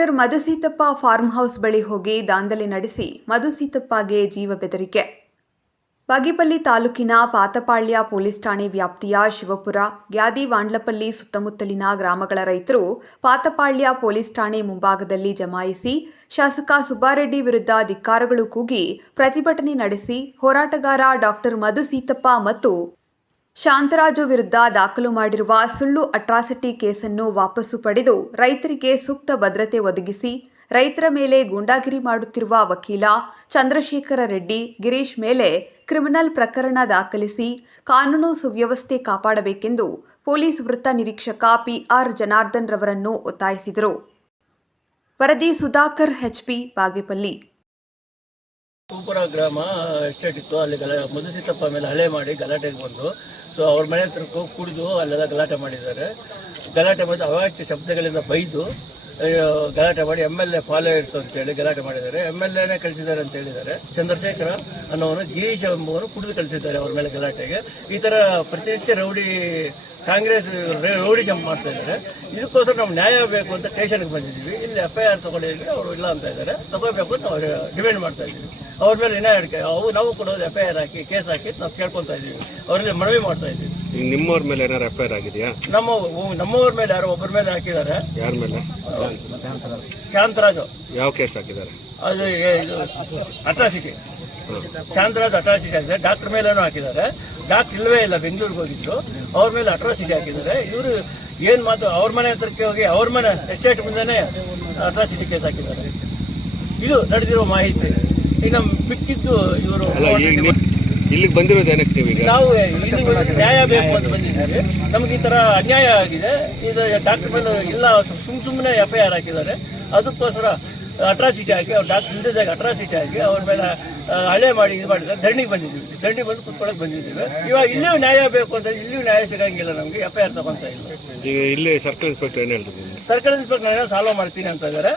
Doctor ಮಧುಸೀತಪ್ಪ farm house ಬಳಿ ಹೋಗಿ ದಾಂಧಲೆ ನಡೆಸಿ ಮಧುಸೀತಪ್ಪಗೆ ಜೀವ ಬೆದರಿಕೆ. ಬಾಗೇಪಲ್ಲಿ ತಾಲೂಕಿನ ಪಾತಪಾಳ್ಯ ಪೊಲೀಸ್ ಠಾಣೆ ವ್ಯಾಪ್ತಿಯ ಶಿವಪುರ, ಗ್ಯಾದಿ ವಾಂಡ್ಲಪಲ್ಲಿ ಸುತ್ತಮುತ್ತಲಿನ ಗ್ರಾಮಗಳ ರೈತರು ಪಾತಪಾಳ್ಯ ಪೊಲೀಸ್ ಠಾಣೆ ಮುಂಭಾಗದಲ್ಲಿ ಜಮಾಯಿಸಿ, ಶಾಸಕ ಸುಬ್ಬಾರೆಡ್ಡಿ ವಿರುದ್ಧ ಧಿಕ್ಕಾರಗಳು ಕೂಗಿ ಪ್ರತಿಭಟನೆ ನಡೆಸಿ ಹೋರಾಟಗಾರ ಡಾಕ್ಟರ್ ಮಧುಸೀತಪ್ಪ ಮತ್ತು ಶಾಂತರಾಜು ವಿರುದ್ಧ ದಾಖಲು ಮಾಡಿರುವ ಸುಳ್ಳು ಅಟ್ರಾಸಿಟಿ ಕೇಸನ್ನು ವಾಪಸ್ಸು ಪಡೆದು ರೈತರಿಗೆ ಸೂಕ್ತ ಭದ್ರತೆ ಒದಗಿಸಿ ರೈತರ ಮೇಲೆ ಗೂಂಡಾಗಿರಿ ಮಾಡುತ್ತಿರುವ ವಕೀಲ ಚಂದ್ರಶೇಖರ ರೆಡ್ಡಿ, ಗಿರೀಶ್ ಮೇಲೆ ಕ್ರಿಮಿನಲ್ ಪ್ರಕರಣ ದಾಖಲಿಸಿ ಕಾನೂನು ಸುವ್ಯವಸ್ಥೆ ಕಾಪಾಡಬೇಕೆಂದು ಪೊಲೀಸ್ ವೃತ್ತ ನಿರೀಕ್ಷಕ ಪಿಆರ್ ಜನಾರ್ದನ್ ರವರನ್ನು ಒತ್ತಾಯಿಸಿದರು. ವರದಿ ಸುಧಾಕರ್ ಎಚ್ಪಿ ಬಾಗೇಪಲ್ಲಿ. ಗ್ರಾಮ ಎಸ್ಟೇಟ್ ಅಲ್ಲಿ ಗಲ ಮಧುಸಿತಪ್ಪ ಮೇಲೆ ಹಳೆ ಮಾಡಿ ಗಲಾಟೆಗೆ ಬಂದು ಸೊ ಅವ್ರ ಮನೆ ಹತ್ರ ಹೋಗಿ ಕುಡಿದು ಅಲ್ಲೆಲ್ಲ ಗಲಾಟೆ ಮಾಡಿದ್ದಾರೆ. ಗಲಾಟೆ ಮಾಡಿ ಅವಾಚ್ಯ ಶಬ್ದಗಳಿಂದ ಬೈದು ಗಲಾಟೆ ಮಾಡಿ ಎಂ ಎಲ್ ಎ ಫಾಲೋ ಇರ್ತು ಅಂತೇಳಿ ಗಲಾಟೆ ಮಾಡಿದ್ದಾರೆ. ಎಂ ಎಲ್ ಎನೇ ಕಳಿಸಿದ್ದಾರೆ ಅಂತ ಹೇಳಿದ್ದಾರೆ. ಚಂದ್ರಶೇಖರ ಅನ್ನೋನು ಗಿರೀಶ್ ಎಂಬುವರು ಕುಡಿದು ಕಳಿಸಿದ್ದಾರೆ ಅವ್ರ ಮೇಲೆ ಗಲಾಟೆಗೆ. ಈ ಥರ ಪ್ರತಿನಿತ್ಯ ರೌಡಿ ಕಾಂಗ್ರೆಸ್ ರೌಡಿ ಜಂಪ್ ಮಾಡ್ತಾ ಇದ್ದಾರೆ. ಇದಕ್ಕೋಸ್ಕರ ನಾವು ನ್ಯಾಯ ಬೇಕು ಅಂತ ಸ್ಟೇಷನ್ಗೆ ಬಂದಿದ್ದೀವಿ. ಇಲ್ಲಿ ಎಫ್ ಐ ಆರ್ ತೊಗೊಂಡಿದ್ದೀವಿ ಅವರು ಇಲ್ಲ ಅಂತ ಇದ್ದಾರೆ. ತಗೋಬೇಕು ಅಂತ ಅವರು ಡಿಮ್ಯಾಂಡ್ ಮಾಡ್ತಾ ಇದ್ದೀವಿ ಅವ್ರ ಮೇಲೆ ಇನ್ನ ಹಿಡ್ಕೆ ಅವು ನಾವು ಕೂಡ ಎಫ್ ಐ ಆರ್ ಹಾಕಿ ಕೇಸ್ ಹಾಕಿ ನಾವು ಕೇಳ್ಕೊತಾ ಇದ್ದೀವಿ. ಅವರಲ್ಲಿ ಮನವಿ ಮಾಡ್ತಾ ಇದ್ದೀವಿ. ಈಗ ನಿಮ್ಮವ್ರ ಮೇಲೆ ಏನಾರು ಎಫ್ ಐ ಆರ್ ಆಗಿದೆಯಾ ನಮ್ಮ ನಮ್ಮವ್ರ ಮೇಲೆ ಯಾರೋ ಒಬ್ಬರ ಮೇಲೆ ಹಾಕಿದ್ದಾರೆ. ಯಾರ ಮೇಲೆ? ಶಾಂತರಾಜು ಯಾವ ಕೇಸ್ ಹಾಕಿದ್ದಾರೆ? ಅದು ಇದು ಅಟ್ರಾಸಿಟಿ ಶಾಂತರಾಜ್ ಅಟ್ರಾಸಿಟಿ ಆಗಿದೆ. ಡಾಕ್ಟರ್ ಮೇಲೇನೂ ಹಾಕಿದ್ದಾರೆ. ಡಾಕ್ಟರ್ ಇಲ್ಲವೇ ಇಲ್ಲ ಬೆಂಗಳೂರಿಗೆ ಹೋಗಿದ್ರು. ಅವ್ರ ಮೇಲೆ ಅಟ್ರಾಸಿಟಿ ಹಾಕಿದ್ದಾರೆ. ಇವರು ಏನು ಮಾತು ಅವ್ರ ಮನೆ ಹತ್ರಕ್ಕೆ ಹೋಗಿ ಅವ್ರ ಮನೆ ಎಸ್ಟೇಟ್ ಮುಂದೆನೇ ಅಟ್ರಾಸಿಟಿ ಕೇಸ್ ಹಾಕಿದ್ದಾರೆ. ಇದು ನಡೆದಿರೋ ಮಾಹಿತಿ. ಈಗ ಬಿಟ್ಟಿದ್ದು ಇವರು ನೀವು ಇಲ್ಲಿಗೆ ಬಂದಿರೋದು ಏನಕ್ಕೆ ನೀವೀಗ ನಾವು ಇಲ್ಲಿ ಒಂದು ನ್ಯಾಯ ಬೇಕು ಅಂತ ಬಂದಿದ್ದೀವಿ. ನಮ್ಗೆ ಈ ಥರ ಅನ್ಯಾಯ ಆಗಿದೆ. ಇದು ಡಾಕ್ಟರ್ ಮೇಲೆ ಇಲ್ಲ ಸುಮ್ ಸುಮ್ಮನೆ ಎಫ್ ಐ ಆರ್ ಹಾಕಿದ್ದಾರೆ. ಅದಕ್ಕೋಸ್ಕರ ಅಟ್ರಾಸಿಟಿ ಹಾಕಿ ಅವ್ರು ಡಾಕ್ಟರ್ ಇಲ್ಲದಾಗ ಅಟ್ರಾಸಿಟಿ ಹಾಕಿ ಅವ್ರ ಮೇಲೆ ಹಳೆ ಮಾಡಿ ಇದು ಮಾಡಿದ್ದಾರೆ. ದಂಡಿಗೆ ಬಂದಿದ್ದೀವಿ. ದಂಡಿಗೆ ಬಂದು ಕುತ್ಕೊಳ್ಳೋಕೆ ಬಂದಿದ್ದೀವಿ. ಇವಾಗ ಇಲ್ಲಿಯೂ ನ್ಯಾಯ ಬೇಕು ಅಂತ ಇಲ್ಲಿಯೂ ನ್ಯಾಯ ಸಿಗಂಗಿಲ್ಲ ನಮಗೆ. ಎಫ್ ಐ ಆರ್ ತಗೊಂತ ಇಲ್ಲ. ಈಗ ಇಲ್ಲಿ ಸರ್ಕಲ್ ಇನ್ಸ್ಪೆಕ್ಟರ್ ಏನು ಹೇಳ್ತಿದ್ದೀನಿ ಸರ್ಕಾರ ಇನ್ಸ್ಪೆಕ್ಟರ್ ಸಾಲ್ವ್ ಮಾಡ್ತೀನಿ ಅಂತ ಇದ್ದಾರೆ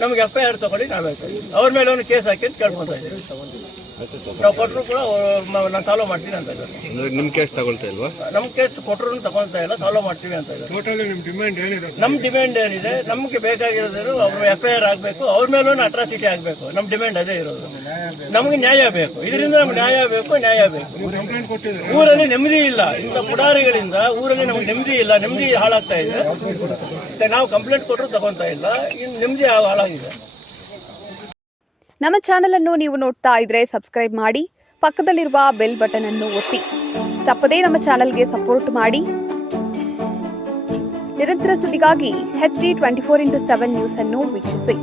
ನಮ್ಗೆ ಎಫ್ ಐ ಆರ್ ತಗೊಳ್ಳಿ, ನಾವೇ ಅವ್ರ ಮೇಲೆ ಒಂದು ಕೇಸ್ ಹಾಕಿ ಅಂತ ಕೇಳ್ಕೊತಾ ಇದ್ದೀವಿ. ನಾವು ಕೊಟ್ಟರು ಕೂಡ ನಾನು ಸಾಲ್ವ್ ಮಾಡ್ತೀನಿ ಅಂತ ಇದ್ದಾರೆ. ಅಂದ್ರೆ ನಿಮ್ಮ ಕೇಸ್ ತಗೊಳ್ತಾ ಇಲ್ವಾ? ನಮ್ಮ ಕೇಸ್ ಕೊಟ್ಟರು ತಗೊಳ್ತಾ ಇಲ್ಲ ಸಾಲ್ವ್ ಮಾಡ್ತೀವಿ ಅಂತ ಇದ್ದಾರೆ. ಟೋಟಲಿ ನಿಮ್ಮ ಡಿಮ್ಯಾಂಡ್ ಏನಿದೆ? ನಮ್ಮ ಡಿಮ್ಯಾಂಡ್ ಏನಿದೆ ನಮಗೆ ಬೇಕಾಗಿರೋದು ಅವರು ಎಫ್ ಐ ಆರ್ ಆಗಬೇಕು ಅವ್ರ ಮೇಲೂ ಅಟ್ರಾಸಿಟಿ ಆಗಬೇಕು. ನಮ್ಮ ಡಿಮ್ಯಾಂಡ್ ಅದೇ ಇರೋದು. ನಮಗೆ ನ್ಯಾಯ ಬೇಕು. ಇದರಿಂದ ನಮ್ಗೆ ನ್ಯಾಯ ಬೇಕು ನ್ಯಾಯ ಬೇಕು. ಊರಲ್ಲಿ ನೆಮ್ಮದಿ ಇಲ್ಲ. ಇಂಥ ಪುಡಾರಿಗಳಿಂದ ಊರಲ್ಲಿ ನಮ್ಗೆ ನೆಮ್ಮದಿ ಇಲ್ಲ ನೆಮ್ಮದಿ ಹಾಳಾಗ್ತಾ ಇದೆ. ಮತ್ತೆ ನಾವು ಕಂಪ್ಲೇಂಟ್ ಕೊಟ್ಟರು ತಗೊತಾ ಇಲ್ಲ. ಇನ್ನು ನೆಮ್ಮದಿ ಹಾಳಾಗಿದೆ. ನಮ್ಮ ಚಾನೆಲ್ ಅನ್ನು ನೀವು ನೋಡ್ತಾ ಇದ್ರೆ ಸಬ್ಸ್ಕ್ರೈಬ್ ಮಾಡಿ, ಪಕ್ಕದಲ್ಲಿರುವ ಬೆಲ್ ಬಟನ್ ಅನ್ನು ಒತ್ತಿ. ತಪ್ಪದೇ ನಮ್ಮ ಚಾನೆಲ್ಗೆ ಸಪೋರ್ಟ್ ಮಾಡಿ. ನಿರಂತರ ಸುದ್ದಿಗಾಗಿ H D twenty four into seven news ಅನ್ನು ವೀಕ್ಷಿಸಿ.